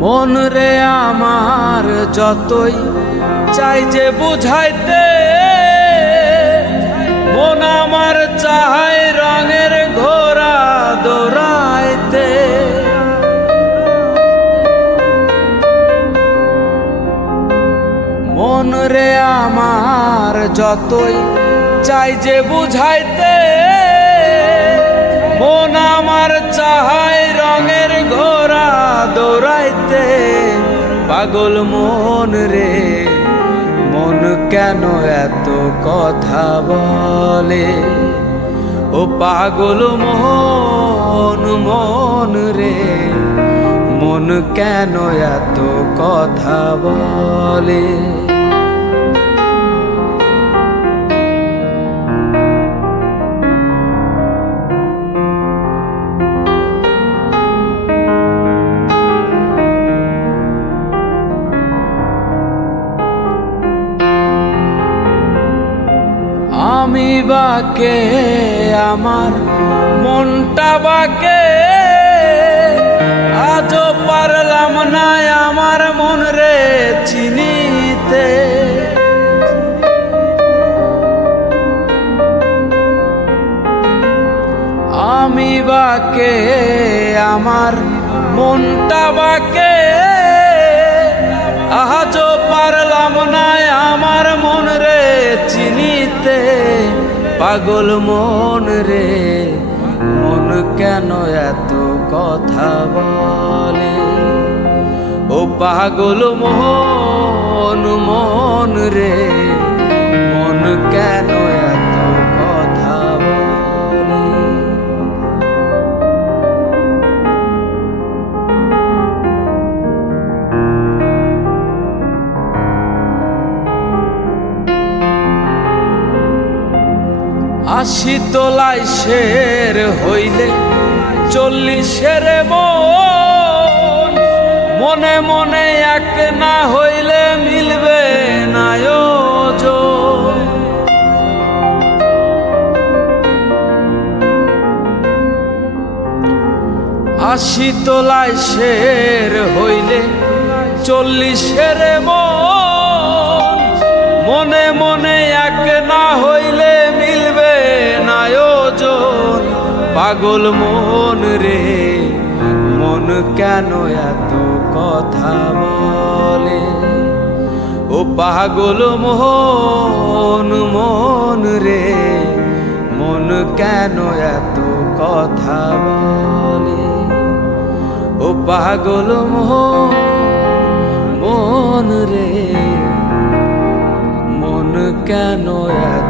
মন রে আমার যতই চাই যে বুঝাইতে, মন আমার চায় রঙের ঘোড়া দৌড়াইতে। মন রে আমার যতই চাই যে বুঝাইতে, মন আমার চায় রঙের ঘোড়া দৌড়াইতে। পাগল মন রে মন কেন এত কথা বলে, ও পাগল মন মন রে মন কেন এত কথা বলে। আমি বাকে আমার মনটা বাকে, আজও পারলাম না আমার মন রে চিনিতে। আমি বাকে আমার মনটা বাকে, আজও পারলাম না আমার মন রে চিনিতে। পাগল মন রে মন কেন এত কথা বলে, ও পাগল মন মন রে মন কেন এত কথা বলে। আশি তোলায় শের হইলে 40-এর মন, মনে মনে এক না হইলে মিলবে না ওজন। আশি তোলায় শের হইলে 40-এর মন, মনে মনে এক না হইলে মিলবে না ওজন। পাগল মন রে মন কেন এত কথা বলে, ও পাগল মন মন রে মন কেন এত কথা বলে, ও পাগল মন রে মন কেন এত